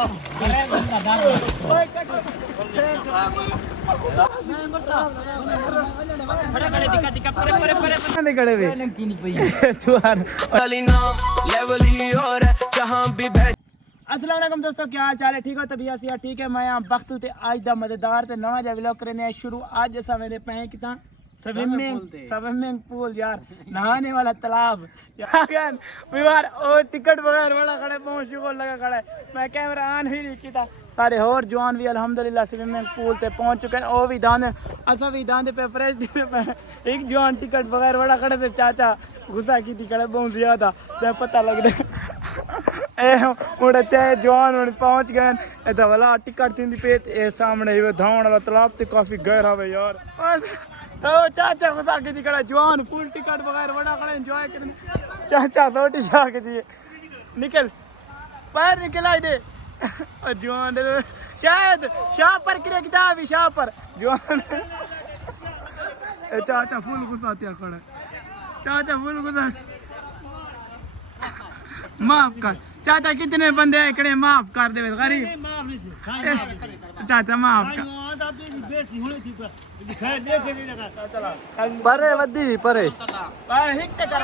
अस्सलाम दोस्तों, क्या हाल चाल है? ठीक हो? तबीयत सिया ठीक है? मैं यहाँ वक्त आज दा मजेदार ते नवा जा व्लॉग करने शुरू। आज जैसा मेरे पे कितना स्विमिंग पूल यार, नहाने वाला तालाब यार बीमार और टिकट बगैर बड़ा खड़े पहुंच चुको लगा खड़े। मैं कैमरा ऑन भी नहीं किया। सारे होर जवान भी अल्हम्दुलिल्लाह स्विमिंग पूल ते पहुंच चुके हैं। वो भी दाने असा भी दाने पे फ्रेश दिने पे एक जवान टिकट बगैर बड़ा खड़े थे। चाचा गुस्सा की थी खड़े बहुत ज्यादा ते पता लग रहा मुड़े ते जवान हुण पहुंच गए। इधर वाला टिकट थी पे ए सामने ये धावण वाला तालाब ते काफी गहरा है यार। तो चाचा गुस्सा की थी खड़ा जवान फुल टिकट बगैर बड़ा खड़े एंजॉय करने। चाचा रोटी छा के दिए निकल पैर निकल आई दे और जवान शायद शाह पर किरे किताब शाह पर जवान चाचा फुल गुस्सा त्या खड़ा। चाचा फुल गुस्सा माफ कर चाचा, कितने बंदे हैं इकड़े माफ कर दे गरीब चाचा माफ कर। परे वदी परे पर हिट कर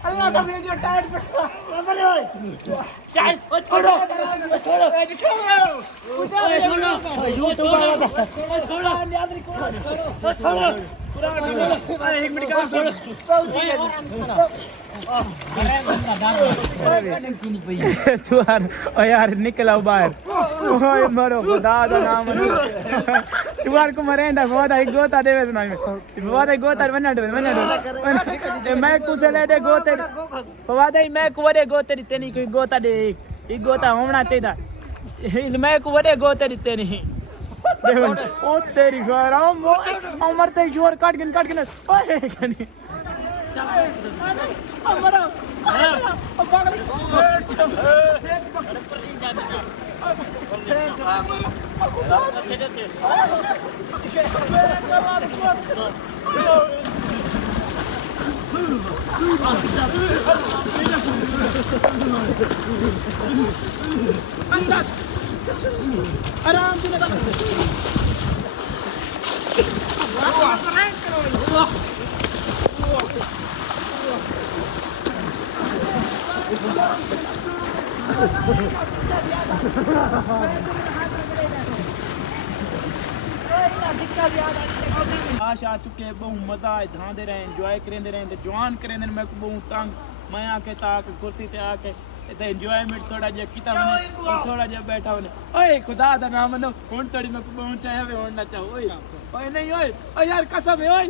अल्लाह का वीडियो टाइट पे चल छोड़ो छोड़ो यूट्यूब वाला छोड़ो एक मिनट का छोड़ो यार निकला बाहर मरो खुदा दा नाम चुवार को मरेंदा बहुत एक गोता देवे सुना बहुत एक गोता वन्ना मैं कुछ ले दे गोते बहुत मैं को वडे गोते दिते नहीं कोई गोता दे एक गोता होना चाहिए। मैं को वडे गोते दिते नहीं ओ तेरी घर आओ मरते जोर काट के ओए कनी मरो आराम से आश आ चुके बहु मजा है धांदे रहे एंजॉय करेंदे रहे जवान करेंदे मैं को बहु तंग मैं आके ताक कुर्सी ते आके इते एंजॉयमेंट थोड़ा जे कीता मैंने और थोड़ा जे बैठा मैंने। ओए खुदा दा नाम नो हुन थोड़ी मैं को बहु चाहे वे होना चाहो। ओए ओए नहीं ओए ओ यार कसम है ओए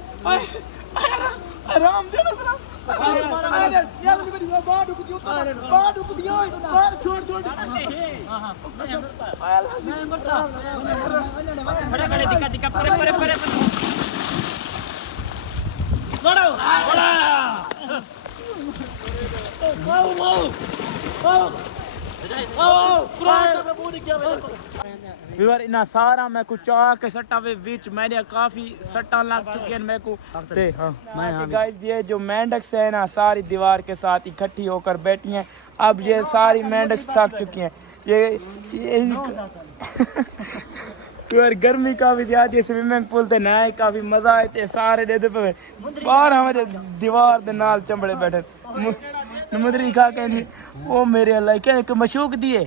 आराम दे ना अरे यार मेरी बात रुक दियो बात रुक दियो बात छोड़ हां मैं मरता खड़े दिक्कत परे बड़ो व्यूअर इना सारा मैं को चाह के सट्टा वे बीच मैंने काफी सट्टा लग चुकी है मैं को ते हां गाइस ये जो मेंढक है ना सारी दीवार के साथ इकट्ठी होकर बैठी हैं। अब ये सारी मेंढक थक चुकी हैं। ये यार गर्मी काफी ज्यादा स्विमिंग पूल ते नया काफी मजा आए ते सारे दे पे बाहर हमारे दीवार दे नाल चंबड़े बैठे नमुदरी खा कहंदी ओ मेरे अल्लाह क्या एक मशूक दी है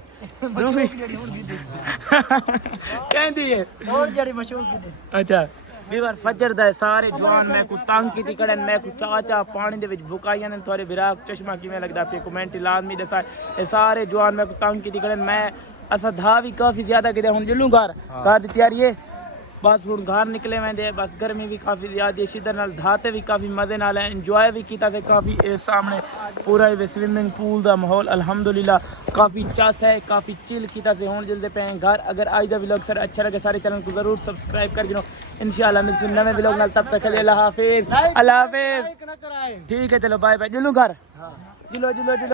कहंदी है और जड़ी मशहूर की अच्छा ਵੀਰ ਫਜਰ ਦਾ ਸਾਰੇ ਜਵਾਨ ਮੈਂ ਕੋ ਤੰਗ ਕੀਤੀ ਕੜਨ ਮੈਂ ਕੋ ਚਾਚਾ ਪਾਣੀ ਦੇ ਵਿੱਚ ਬੁਕਾਈਆਂ ਨੇ ਤੁਹਾਡੇ ਵਿਰਾਗ ਚਸ਼ਮਾ ਕਿਵੇਂ ਲੱਗਦਾ ਪਿਆ ਕਮੈਂਟ ਲਾਜ਼ਮੀ ਦੱਸਾ ਇਹ ਸਾਰੇ ਜਵਾਨ ਮੈਂ ਕੋ ਤੰਗ ਕੀਤੀ ਕੜਨ ਮੈਂ ਅਸਾਂ ਧਾ ਵੀ ਕਾਫੀ ਜ਼ਿਆਦਾ ਕਿਤੇ ਹੁਣ ਜੁਲੂ ਘਰ ਦੀ ਤਿਆਰੀ ਹੈ बस हूँ घर निकले वेंदे बस गर्मी भी काफ़ी ज़्यादा इसी तरह धाते भी काफ़ी मज़े नाल है इंजॉय भी किया काफ़ी सामने पूरा स्विमिंग पूल का माहौल अल्हम्दुलिल्लाह काफ़ी चस है काफ़ी चिल किया से होने जल्दे पे घर अगर आज का व्लॉग सर अच्छा लगे सारे चैनल को ज़रूर सब्सक्राइब कर दिनो इंशाल्लाह मिलते हैं नवे व्लॉग नाल तब तक के लिए अल्लाह हाफिज़ ठीक है चलो बाय बाय जुलू घर जुलो जुलो जुलो